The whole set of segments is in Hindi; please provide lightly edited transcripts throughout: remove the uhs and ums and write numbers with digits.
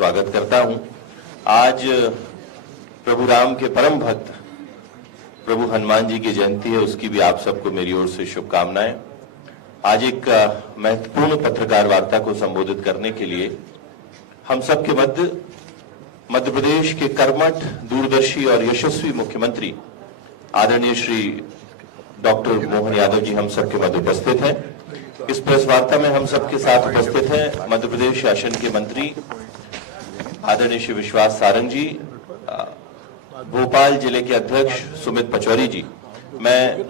स्वागत करता हूं। आज प्रभु राम के परम भक्त प्रभु हनुमान जी की जयंती है, उसकी भी आप सबको मेरी ओर से शुभकामनाएं। आज एक महत्वपूर्ण पत्रकार वार्ता को संबोधित करने के लिए हम सबके मध्य प्रदेश के कर्मठ, दूरदर्शी और यशस्वी मुख्यमंत्री आदरणीय श्री डॉक्टर मोहन यादव जी हम सबके मध्य उपस्थित हैं। इस प्रेस वार्ता में हम सबके साथ उपस्थित हैं मध्य प्रदेश शासन के मंत्री आदरणीय श्री विश्वास सारंग जी, भोपाल जिले के अध्यक्ष सुमित पचौरी जी। मैं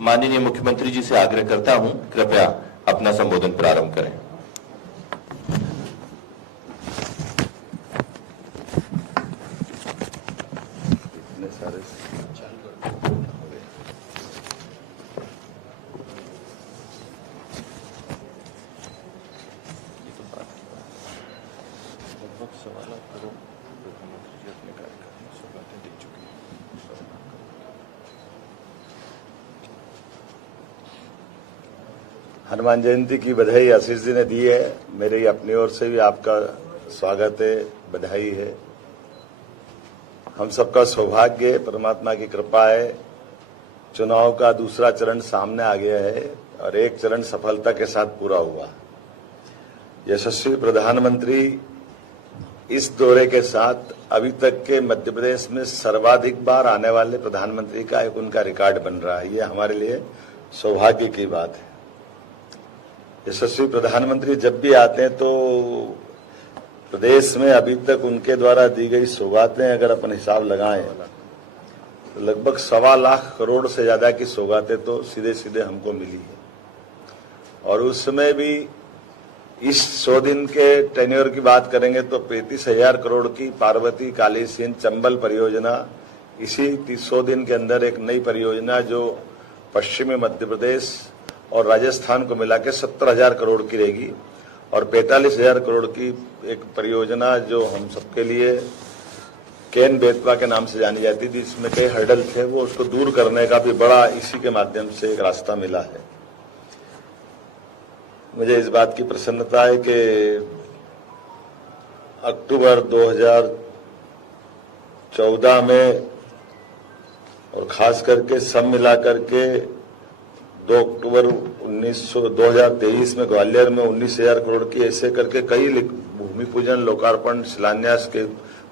माननीय मुख्यमंत्री जी से आग्रह करता हूं, कृपया अपना संबोधन प्रारंभ करें। हनुमान जयंती की बधाई आशीष जी ने दी है। मेरी अपनी ओर से भी आपका स्वागत है, बधाई है। हम सबका सौभाग्य है, परमात्मा की कृपा है। चुनाव का दूसरा चरण सामने आ गया है और एक चरण सफलता के साथ पूरा हुआ। यशस्वी प्रधानमंत्री इस दौरे के साथ अभी तक के मध्य प्रदेश में सर्वाधिक बार आने वाले प्रधानमंत्री का एक उनका रिकॉर्ड बन रहा है। ये हमारे लिए सौभाग्य की बात है। यशस्वी प्रधानमंत्री जब भी आते हैं तो प्रदेश में अभी तक उनके द्वारा दी गई सौगातें अगर अपन हिसाब लगाएं तो लगभग 1.25 लाख करोड़ से ज्यादा की सौगातें तो सीधे सीधे हमको मिली है। और उसमें भी इस 100 दिन के टेन्योर की बात करेंगे तो 35,000 करोड़ की पार्वती काली सिंध चंबल परियोजना, इसी 100 दिन के अंदर एक नई परियोजना जो पश्चिमी मध्य प्रदेश और राजस्थान को मिला के 70,000 करोड़ की रहेगी, और 45,000 करोड़ की एक परियोजना जो हम सबके लिए केन बेतवा के नाम से जानी जाती थी, जिसमें कई हर्डल थे, वो उसको दूर करने का भी बड़ा इसी के माध्यम से एक रास्ता मिला है। मुझे इस बात की प्रसन्नता है कि अक्टूबर 2014 में और खास करके सब मिलाकर के 2 अक्टूबर 2023 में ग्वालियर में 19,000 करोड़ की ऐसे करके कई भूमि पूजन, लोकार्पण, शिलान्यास के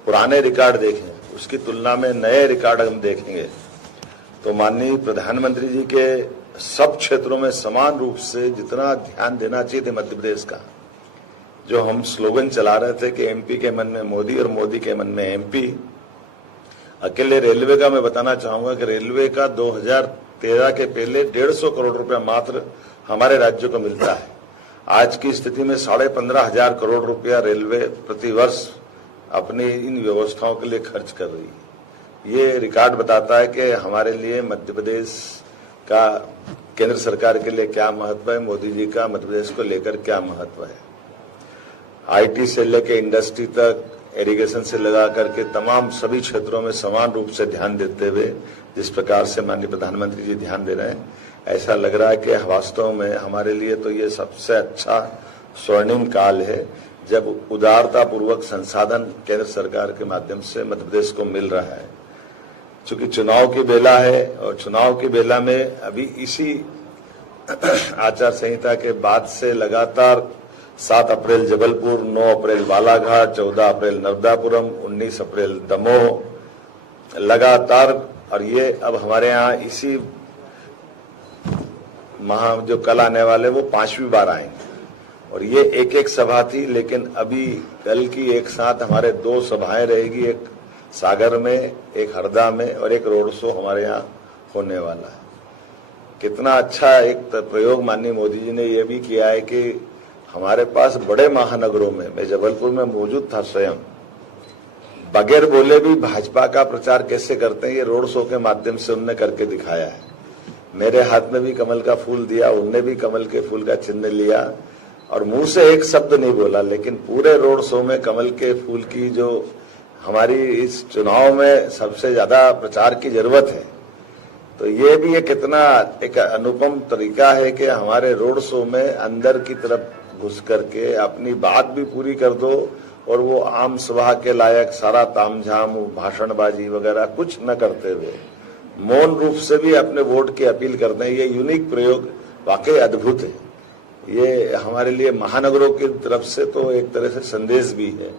पुराने रिकॉर्ड देखें, उसकी तुलना में नए रिकॉर्ड हम देखेंगे तो माननीय प्रधानमंत्री जी के सब क्षेत्रों में समान रूप से जितना ध्यान देना चाहिए थे मध्य प्रदेश का, जो हम स्लोगन चला रहे थे कि एमपी के मन में मोदी और मोदी के मन में एमपी। अकेले रेलवे का मैं बताना चाहूंगा कि रेलवे का 2013 के पहले 150 करोड़ रुपया मात्र हमारे राज्य को मिलता है। आज की स्थिति में 15,500 करोड़ रुपया रेलवे प्रतिवर्ष अपनी इन व्यवस्थाओं के लिए खर्च कर रही है। ये रिकॉर्ड बताता है कि हमारे लिए मध्य प्रदेश का केंद्र सरकार के लिए क्या महत्व है, मोदी जी का मध्य प्रदेश को लेकर क्या महत्व है। आईटी से लेकर इंडस्ट्री तक, इरिगेशन से लगा करके तमाम सभी क्षेत्रों में समान रूप से ध्यान देते हुए जिस प्रकार से माननीय प्रधानमंत्री जी ध्यान दे रहे हैं, ऐसा लग रहा है कि वास्तव में हमारे लिए तो ये सबसे अच्छा स्वर्णिम काल है जब उदारता पूर्वक संसाधन केंद्र सरकार के माध्यम से मध्य प्रदेश को मिल रहा है। चूंकि चुनाव की बेला है और चुनाव की बेला में अभी इसी आचार संहिता के बाद से लगातार 7 अप्रैल जबलपुर, 9 अप्रैल बालाघाट, 14 अप्रैल नर्मदापुरम, 19 अप्रैल दमोह लगातार, और ये अब हमारे यहाँ इसी माह जो कल आने वाले वो 5वीं बार आएंगे। और ये एक सभा थी, लेकिन अभी कल की एक साथ हमारे 2 सभाएं रहेगी, एक सागर में, एक हरदा में और एक रोड शो हमारे यहाँ होने वाला है। कितना अच्छा एक प्रयोग माननीय मोदी जी ने यह भी किया है कि हमारे पास बड़े महानगरों में, मैं जबलपुर में मौजूद था स्वयं, बगैर बोले भी भाजपा का प्रचार कैसे करते हैं ये रोड शो के माध्यम से उन्होंने करके दिखाया है। मेरे हाथ में भी कमल का फूल दिया, उनने भी कमल के फूल का चिन्ह लिया और मुंह से एक शब्द नहीं बोला, लेकिन पूरे रोड शो में कमल के फूल की जो हमारी इस चुनाव में सबसे ज्यादा प्रचार की जरूरत है, तो ये भी एक कितना एक अनुपम तरीका है कि हमारे रोड शो में अंदर की तरफ घुस करके अपनी बात भी पूरी कर दो और वो आम सभा के लायक सारा तामझाम भाषणबाजी वगैरह कुछ न करते हुए मौन रूप से भी अपने वोट की अपील करते हैं। ये यूनिक प्रयोग वाकई अद्भुत है। ये हमारे लिए महानगरों की तरफ से तो एक तरह से संदेश भी है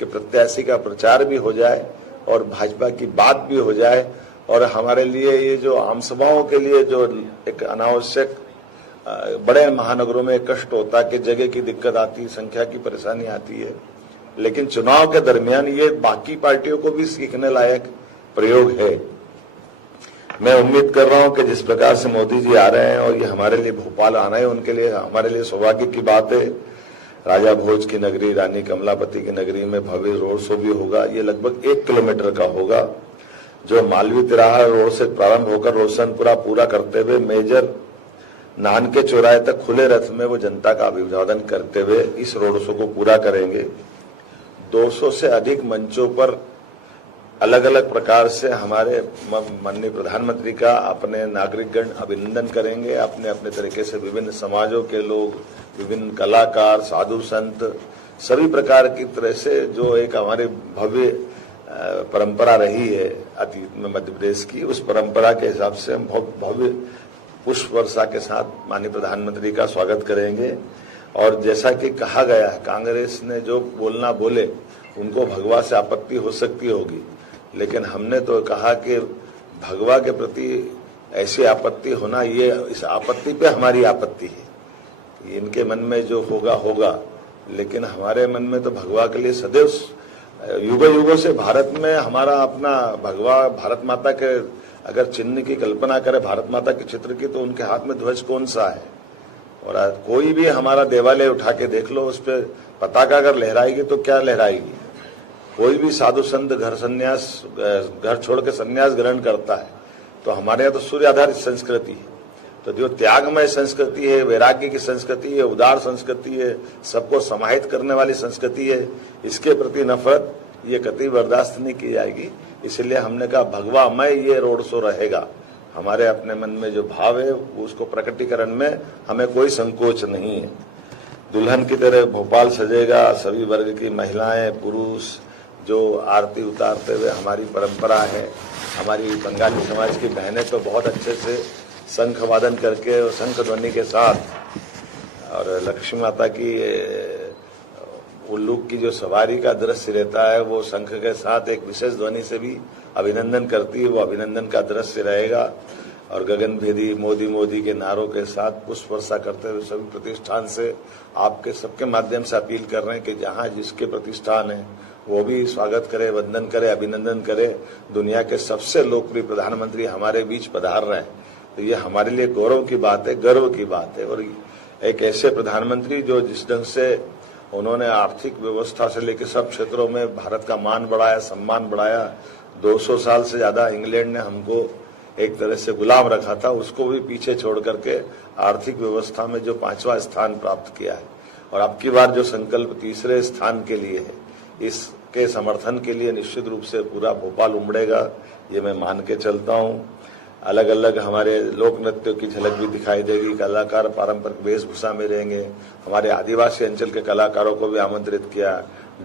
कि प्रत्याशी का प्रचार भी हो जाए और भाजपा की बात भी हो जाए, और हमारे लिए ये जो आम सभाओं के लिए जो एक अनावश्यक बड़े महानगरों में कष्ट होता है कि जगह की दिक्कत आती, संख्या की परेशानी आती है, लेकिन चुनाव के दरमियान ये बाकी पार्टियों को भी सीखने लायक प्रयोग है। मैं उम्मीद कर रहा हूं कि जिस प्रकार से मोदी जी आ रहे हैं और ये हमारे लिए भोपाल आना है, उनके लिए हमारे लिए सौभाग्य की बात है। राजा भोज की नगरी, रानी कमलापति की नगरी में भव्य रोड शो भी होगा। ये लगभग 1 किलोमीटर का होगा, जो मालवीय तिराहा रोड से प्रारंभ होकर रोशनपुरा पूरा करते हुए मेजर नानके चौराहे तक खुले रथ में वो जनता का अभिवादन करते हुए इस रोड शो को पूरा करेंगे। 200 से अधिक मंचों पर अलग अलग प्रकार से हमारे माननीय प्रधानमंत्री का अपने नागरिकगण अभिनंदन करेंगे। अपने अपने तरीके से विभिन्न समाजों के लोग, विभिन्न कलाकार, साधु संत, सभी प्रकार की तरह से जो एक हमारी भव्य परंपरा रही है अतीत में मध्य प्रदेश की, उस परंपरा के हिसाब से हम भव्य पुष्प वर्षा के साथ माननीय प्रधानमंत्री का स्वागत करेंगे। और जैसा कि कहा गया है, कांग्रेस ने जो बोलना बोले, उनको भगवा से आपत्ति हो सकती होगी, लेकिन हमने तो कहा कि भगवा के प्रति ऐसी आपत्ति होना, ये इस आपत्ति पे हमारी आपत्ति है। इनके मन में जो होगा होगा, लेकिन हमारे मन में तो भगवा के लिए सदैव युगों युगों से भारत में हमारा अपना भगवा, भारत माता के अगर चिन्ह की कल्पना करें, भारत माता के चित्र की, तो उनके हाथ में ध्वज कौन सा है? और कोई भी हमारा देवालय उठा के देख लो, उस पर पताका अगर लहराएगी तो क्या लहराएगी? कोई भी साधु संत घर छोड़ के संन्यास ग्रहण करता है। तो हमारे यहाँ तो सूर्य आधारित संस्कृति है, तो जो त्यागमय संस्कृति है, वैराग्य की संस्कृति है, उदार संस्कृति है, सबको समाहित करने वाली संस्कृति है, इसके प्रति नफरत ये कतई बर्दाश्त नहीं की जाएगी। इसलिए हमने कहा भगवामय ये रोड शो रहेगा। हमारे अपने मन में जो भाव है उसको प्रकटीकरण में हमें कोई संकोच नहीं है। दुल्हन की तरह भोपाल सजेगा। सभी वर्ग की महिलाएं, पुरुष जो आरती उतारते हुए हमारी परंपरा है। हमारी बंगाली समाज की बहनें तो बहुत अच्छे से शंख वादन करके और शंख ध्वनि के साथ, और लक्ष्मी माता की उल्लू की जो सवारी का दृश्य रहता है, वो शंख के साथ एक विशेष ध्वनि से भी अभिनंदन करती है। वो अभिनंदन का दृश्य रहेगा। और गगनभेदी मोदी मोदी के नारों के साथ पुष्प वर्षा करते हुए सभी प्रतिष्ठान से आपके सबके माध्यम से अपील कर रहे हैं कि जहां जिसके प्रतिष्ठान है वो भी स्वागत करे, वंदन करे, अभिनंदन करे। दुनिया के सबसे लोकप्रिय प्रधानमंत्री हमारे बीच पधार रहे हैं, तो ये हमारे लिए गौरव की बात है, गर्व की बात है। और एक ऐसे प्रधानमंत्री जो जिस ढंग से उन्होंने आर्थिक व्यवस्था से लेकर सब क्षेत्रों में भारत का मान बढ़ाया, सम्मान बढ़ाया। 200 साल से ज्यादा इंग्लैंड ने हमको एक तरह से गुलाम रखा था, उसको भी पीछे छोड़ करके आर्थिक व्यवस्था में जो 5वां स्थान प्राप्त किया है। और अब की बार जो संकल्प 3रे स्थान के लिए है, इसके समर्थन के लिए निश्चित रूप से पूरा भोपाल उमड़ेगा, ये मैं मान के चलता हूँ। अलग अलग हमारे लोक नृत्यों की झलक भी दिखाई देगी। कलाकार पारंपरिक वेशभूषा में रहेंगे। हमारे आदिवासी अंचल के कलाकारों को भी आमंत्रित किया।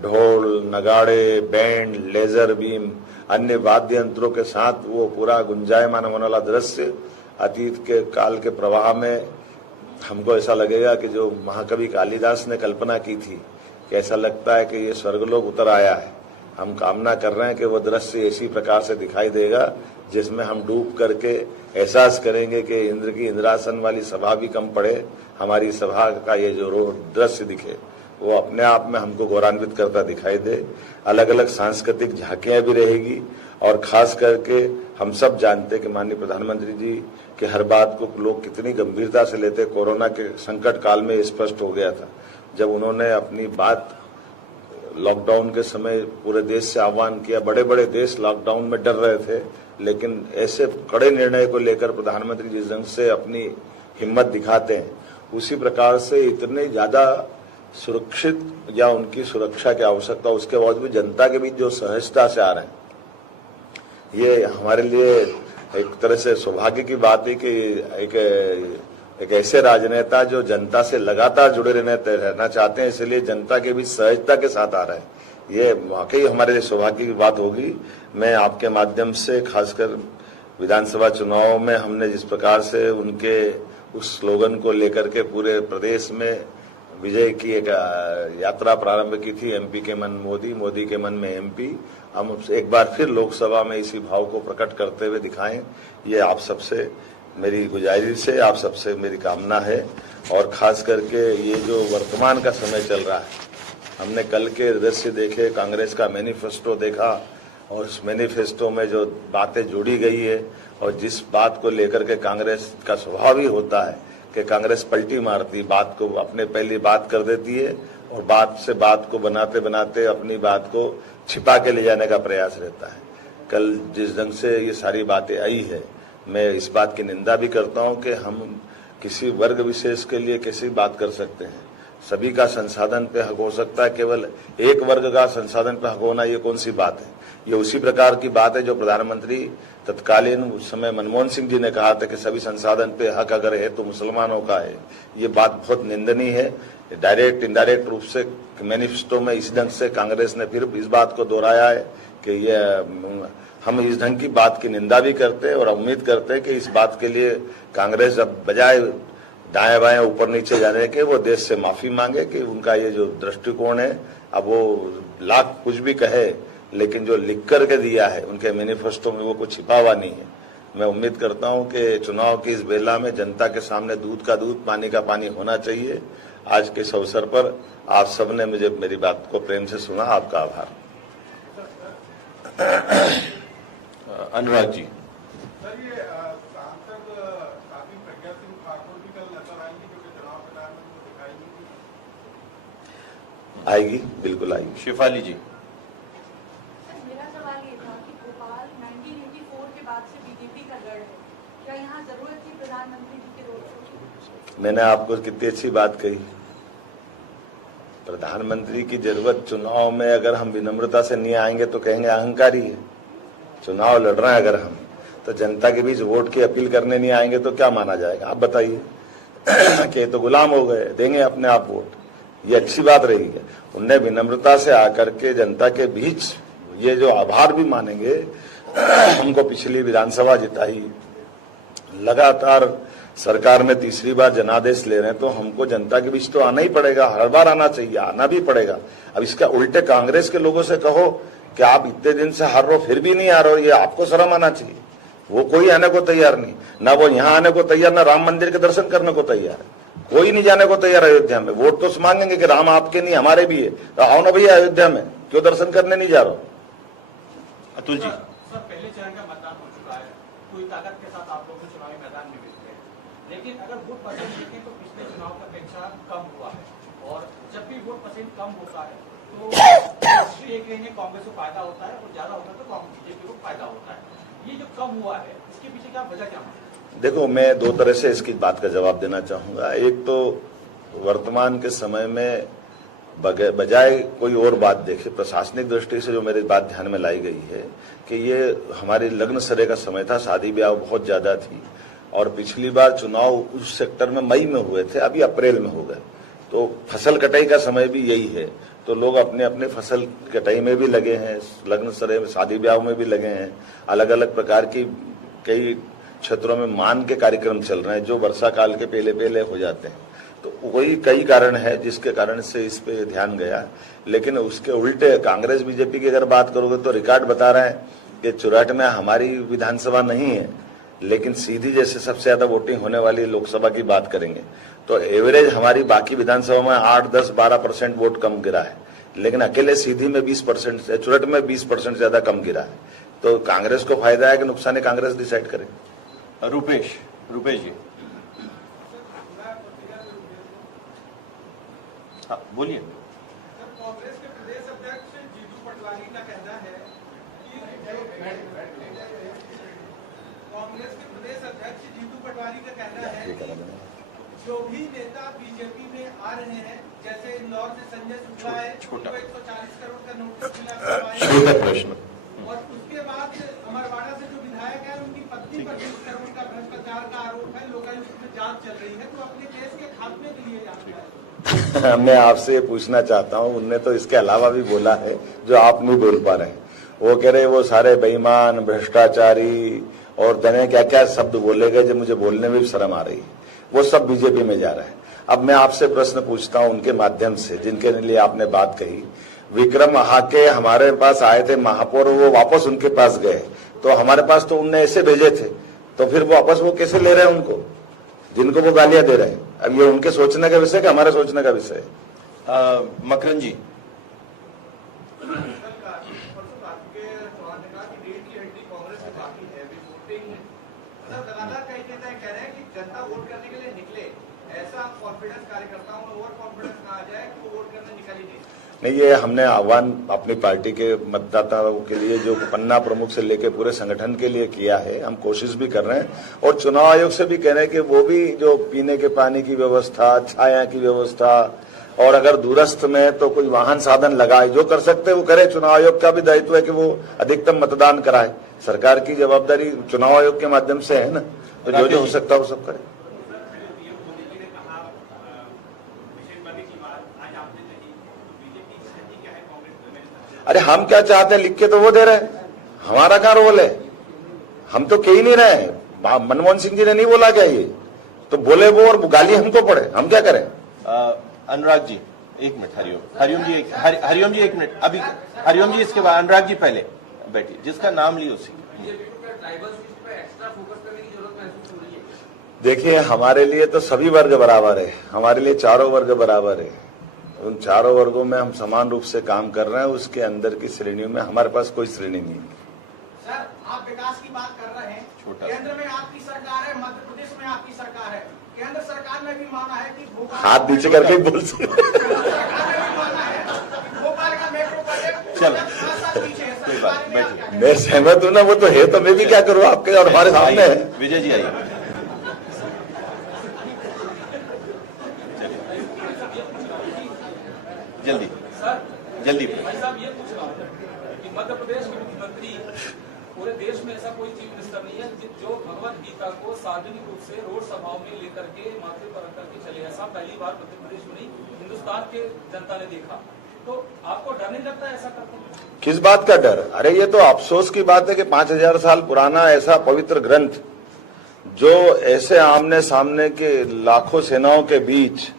ढोल, नगाड़े, बैंड, लेजर बीम, अन्य वाद्य यंत्रों के साथ वो पूरा गुंजायमान होने वाला दृश्य अतीत के काल के प्रवाह में हमको ऐसा लगेगा कि जो महाकवि कालिदास ने कल्पना की थी, कि ऐसा लगता है कि ये स्वर्गलोक उतर आया है। हम कामना कर रहे हैं कि वो दृश्य इसी प्रकार से दिखाई देगा, जिसमें हम डूब करके एहसास करेंगे कि इंद्र की इंद्रासन वाली सभा भी कम पड़े, हमारी सभा का ये जो दृश्य दिखे वो अपने आप में हमको गौरवान्वित करता दिखाई दे। अलग अलग सांस्कृतिक झांकियां भी रहेगी। और खास करके हम सब जानते कि माननीय प्रधानमंत्री जी के हर बात को लोग कितनी गंभीरता से लेते। कोरोना के संकट काल में स्पष्ट हो गया था, जब उन्होंने अपनी बात लॉकडाउन के समय पूरे देश से आह्वान किया। बड़े बड़े देश लॉकडाउन में डर रहे थे, लेकिन ऐसे कड़े निर्णय को लेकर प्रधानमंत्री जिस ढंग से अपनी हिम्मत दिखाते हैं, उसी प्रकार से इतने ज्यादा सुरक्षित या उनकी सुरक्षा की आवश्यकता उसके बाद भी जनता के बीच जो सहजता से आ रहे हैं, ये हमारे लिए एक तरह से सौभाग्य की बात है कि एक ऐसे राजनेता जो जनता से लगातार जुड़े रहना चाहते हैं, इसलिए जनता के बीच सहजता के साथ आ रहे हैं। ये वाकई हमारे लिए सौभाग्य की बात होगी। मैं आपके माध्यम से खासकर विधानसभा चुनाव में हमने जिस प्रकार से उनके उस स्लोगन को लेकर के पूरे प्रदेश में विजय की एक यात्रा प्रारंभ की थी, एमपी के मन मोदी, मोदी के मन में एमपी, हम एक बार फिर लोकसभा में इसी भाव को प्रकट करते हुए दिखाएं, ये आप सबसे मेरी गुजारिश है, आप सबसे मेरी कामना है। और खास करके ये जो वर्तमान का समय चल रहा है, हमने कल के दृश्य देखे, कांग्रेस का मैनिफेस्टो देखा और उस मैनिफेस्टो में जो बातें जोड़ी गई है और जिस बात को लेकर के कांग्रेस का स्वभाव ही होता है कि कांग्रेस पलटी मारती, बात को अपने पहली बात कर देती है और बात से बात को बनाते बनाते अपनी बात को छिपा के ले जाने का प्रयास रहता है। कल जिस ढंग से ये सारी बातें आई है, मैं इस बात की निंदा भी करता हूं कि हम किसी वर्ग विशेष के लिए कैसी बात कर सकते हैं। सभी का संसाधन पे हक हो सकता है, केवल एक वर्ग का संसाधन पे हक होना ये कौन सी बात है। ये उसी प्रकार की बात है जो प्रधानमंत्री तत्कालीन उस समय मनमोहन सिंह जी ने कहा था कि सभी संसाधन पे हक अगर है तो मुसलमानों का है। ये बात बहुत निंदनीय है। डायरेक्ट इनडायरेक्ट रूप से मैनिफेस्टो में इस ढंग से कांग्रेस ने फिर इस बात को दोहराया है कि ये हम इस ढंग की बात की निंदा भी करते हैं और उम्मीद करते हैं कि इस बात के लिए कांग्रेस अब बजाय दाएं बाएं ऊपर नीचे जाने के वो देश से माफी मांगे कि उनका ये जो दृष्टिकोण है, अब वो लाख कुछ भी कहे लेकिन जो लिख करके दिया है उनके मैनिफेस्टो में वो कुछ छिपा हुआ नहीं है। मैं उम्मीद करता हूं कि चुनाव की इस बेला में जनता के सामने दूध का दूध, पानी का पानी होना चाहिए। आज के इस अवसर पर आप सबने मुझे मेरी बात को प्रेम से सुना, आपका आभार। अनुराग जी। सर, ये सांसद साध्वी प्रज्ञा सिंह ठाकुर भी कल नजर आएंगी क्योंकि चुनाव मैदान में उनको दिखाई नहीं दी। आएगी, बिल्कुल आएगी। शिफाली जी। मेरा सवाल ये था कि भोपाल 1984 के बाद से बीजेपी का गढ़ है, क्या यहाँ जरूरत थी प्रधानमंत्री जी के रोड शो की? मैंने आपको कितनी अच्छी बात कही। प्रधानमंत्री की जरूरत चुनाव में अगर हम विनम्रता से नहीं आएंगे तो कहेंगे अहंकारी है। चुनाव लड़ रहे हैं अगर हम तो जनता के बीच वोट की अपील करने नहीं आएंगे तो क्या माना जाएगा? आप बताइए कि तो गुलाम हो गए, देंगे अपने आप वोट, ये अच्छी बात रही है। उनने विनम्रता से आकर के जनता के बीच ये जो आभार भी मानेंगे, हमको पिछली विधानसभा जिताई, लगातार सरकार में तीसरी बार जनादेश ले रहे हैं, तो हमको जनता के बीच तो आना ही पड़ेगा, हर बार आना चाहिए, आना भी पड़ेगा। अब इसका उल्टे कांग्रेस के लोगों से कहो कि आप इतने दिन से हार रहे हो फिर भी नहीं आ रहे हो, ये आपको शर्म आना चाहिए। वो कोई आने को तैयार नहीं, ना वो यहाँ आने को तैयार, ना राम मंदिर के दर्शन करने को तैयार है, कोई नहीं जाने को तैयार अयोध्या में। वोट तो मांगेंगे कि राम आपके नहीं हमारे भी है, तो आओ ना भैया अयोध्या में, क्यों दर्शन करने नहीं जा रहे हो? अतुल जी। सर, पहले चरण का मतदान हो चुका है, पूरी ताकत के साथ आप लोग चुनावी मैदान में भी थे, लेकिन अगर वोट परसेंट देखें तो पिछले चुनाव की अपेक्षा कम हुआ है। और जब भी वोट परसेंट कम होता है तो एक कांग्रेस को फायदा होता है और ज्यादा होता है तो बीजेपी को फायदा होता है। ये जो कम हुआ है इसके पीछे क्या वजह क्या है? देखो, मैं दो तरह से इसकी बात का जवाब देना चाहूंगा। एक तो वर्तमान के समय में बजाय कोई और बात देखे, प्रशासनिक दृष्टि से जो मेरी बात ध्यान में लाई गई है कि ये हमारी लग्न सरे का समय था, शादी ब्याह बहुत ज्यादा थी और पिछली बार चुनाव उस सेक्टर में मई में हुए थे, अभी अप्रैल में हो गए, तो फसल कटाई का समय भी यही है, तो लोग अपने अपने फसल कटाई में भी लगे हैं, लग्न सरे में शादी ब्याह में भी लगे हैं, अलग अलग प्रकार की कई क्षेत्रों में मान के कार्यक्रम चल रहे हैं जो वर्षा काल के पहले पहले हो जाते हैं। तो वही कई कारण है जिसके कारण से इस पे ध्यान गया। लेकिन उसके उल्टे कांग्रेस बीजेपी की अगर बात करोगे तो रिकॉर्ड बता रहे हैं कि चुराट में हमारी विधानसभा नहीं है, लेकिन सीधी जैसे सबसे ज्यादा वोटिंग होने वाली लोकसभा की बात करेंगे तो एवरेज हमारी बाकी विधानसभा में 8, 10, 12% वोट कम गिरा है, लेकिन अकेले सीधी में 20%, चुरट में 20% ज्यादा कम गिरा है। तो कांग्रेस को फायदा है कि नुकसान है, कांग्रेस डिसाइड करे। रुपेश जी। हाँ, बोलिए। कांग्रेस के प्रदेश अध्यक्ष जीतू पटवारी का कहना है कि कांग्रेस के प्रदेश अध्यक्ष जीतू पटवारी का कहना है कि जो भी नेता बीजेपी में आ रहे हैं, जैसे इंदौर से संजय शुक्ला है, उनको 140 करोड़ का नोटिस मिला, छोटा प्रश्न, और उसके बाद अमरवाड़ा से जो विधायक है उनकी पत्नी पर 20 करोड़ का भ्रष्टाचार का आरोप है, लोकायुक्त में जांच चल रही है, तो अपने केस के खात्मे के लिए जांच है। मैं आपसे ये पूछना चाहता हूं, उनने तो इसके अलावा भी बोला है जो आप नहीं बोल पा रहे हैं। वो कह रहे वो सारे बेईमान, भ्रष्टाचारी और दने क्या क्या शब्द बोले गए जो मुझे बोलने में भी शर्म आ रही है। वो सब बीजेपी में जा रहा है। अब मैं आपसे प्रश्न पूछता हूं उनके माध्यम से, जिनके लिए आपने बात कही। विक्रम हाके हमारे पास आए थे महापौर, वो वापस उनके पास गए, तो हमारे पास तो उनने ऐसे भेजे थे, तो फिर वो वापस वो कैसे ले रहे हैं उनको, जिनको वो गालियां दे रहे हैं? अब ये उनके सोचने का विषय है कि हमारे सोचने का विषय है? मकरन जी, लगातार कई नेता कह रहे हैं कि जनता वोट करने के लिए निकले, ऐसा कॉन्फिडेंस कार्यकर्ताओं में ओवर कॉन्फिडेंस ना आ जाए कि वो वोट करने निकल ही नहीं। ये हमने आह्वान अपनी पार्टी के मतदाताओं के लिए, जो पन्ना प्रमुख से लेकर पूरे संगठन के लिए किया है। हम कोशिश भी कर रहे हैं और चुनाव आयोग से भी कह रहे हैं कि वो भी जो पीने के पानी की व्यवस्था, छाया की व्यवस्था, और अगर दूरस्थ में तो कोई वाहन साधन लगाए, जो कर सकते वो करे। चुनाव आयोग का भी दायित्व है कि वो अधिकतम मतदान कराए। सरकार की जवाबदारी चुनाव आयोग के माध्यम से है ना, तो जो जो हो सकता है वो सब करे। अरे हम क्या चाहते हैं लिख के तो वो दे रहे हैं, हमारा क्या रोल है? हम तो कह ही नहीं रहे हैं। मनमोहन सिंह जी ने नहीं बोला क्या ये, तो बोले वो और गाली हमको पड़े, हम क्या करें? अनुराग जी एक मिनट, हरिओम जी हरिओम जी एक मिनट, अभी हरिओम जी, इसके बाद अनुराग जी पहले बैठिए, जिसका नाम लिया उसी। देखिए, हमारे लिए तो सभी वर्ग बराबर है, हमारे लिए चारों वर्ग बराबर है। उन चारों वर्गों में हम समान रूप से काम कर रहे हैं। उसके अंदर की श्रेणियों में हमारे पास कोई श्रेणी नहीं है। सर, आप विकास की बात कर रहे हैं, केंद्र में आपकी सरकार है, मध्य प्रदेश में आपकी सरकार है, केंद्र सरकार ने भी माना है कि भोपाल, हाथ नीचे करके ही बोल सकते। भोपाल का मेट्रो प्रोजेक्ट मैं सहमत हूं ना, वो तो है, तो मैं भी क्या करूं आपके और हमारे सामने है। विजय जी आइए, जल्दी जल्दी। भाई साहब, ये पूछ रहा हूँ कि मध्य प्रदेश के मुख्यमंत्री, पूरे देश में ऐसा कोई चीफ मिनिस्टर नहीं है जो भगवत गीता को सार्वजनिक रूप से रोड सभाओं में लेकर के माथे पर रख करके चले। ऐसा पहली बार मध्य प्रदेश में नहीं, हिंदुस्तान के जनता ने देखा। तो आपको डर नहीं लगता ऐसा करते? किस बात का डर? अरे ये तो अफसोस की बात है कि 5000 साल पुराना ऐसा पवित्र ग्रंथ, जो ऐसे आमने सामने के लाखों सेनाओं के बीच,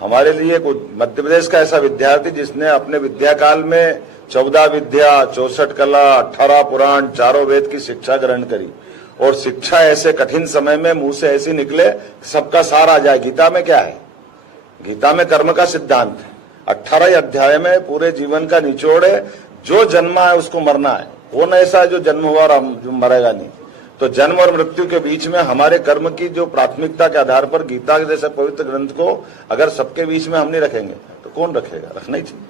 हमारे लिए मध्य प्रदेश का ऐसा विद्यार्थी जिसने अपने विद्याकाल में 14 विद्या, 64 कला, 18 पुराण, 4 वेद की शिक्षा ग्रहण करी, और शिक्षा ऐसे कठिन समय में मुंह से ऐसी निकले सबका सार आ जाए। गीता में क्या है? गीता में कर्म का सिद्धांत है। 18 अध्याय में पूरे जीवन का निचोड़ है। जो जन्मा है उसको मरना है। कौन ऐसा जो जन्म हुआ और जो मरेगा नहीं? तो जन्म और मृत्यु के बीच में हमारे कर्म की जो प्राथमिकता के आधार पर गीता जैसे पवित्र ग्रंथ को अगर सबके बीच में हम नहीं रखेंगे तो कौन रखेगा? रखना ही चाहिए।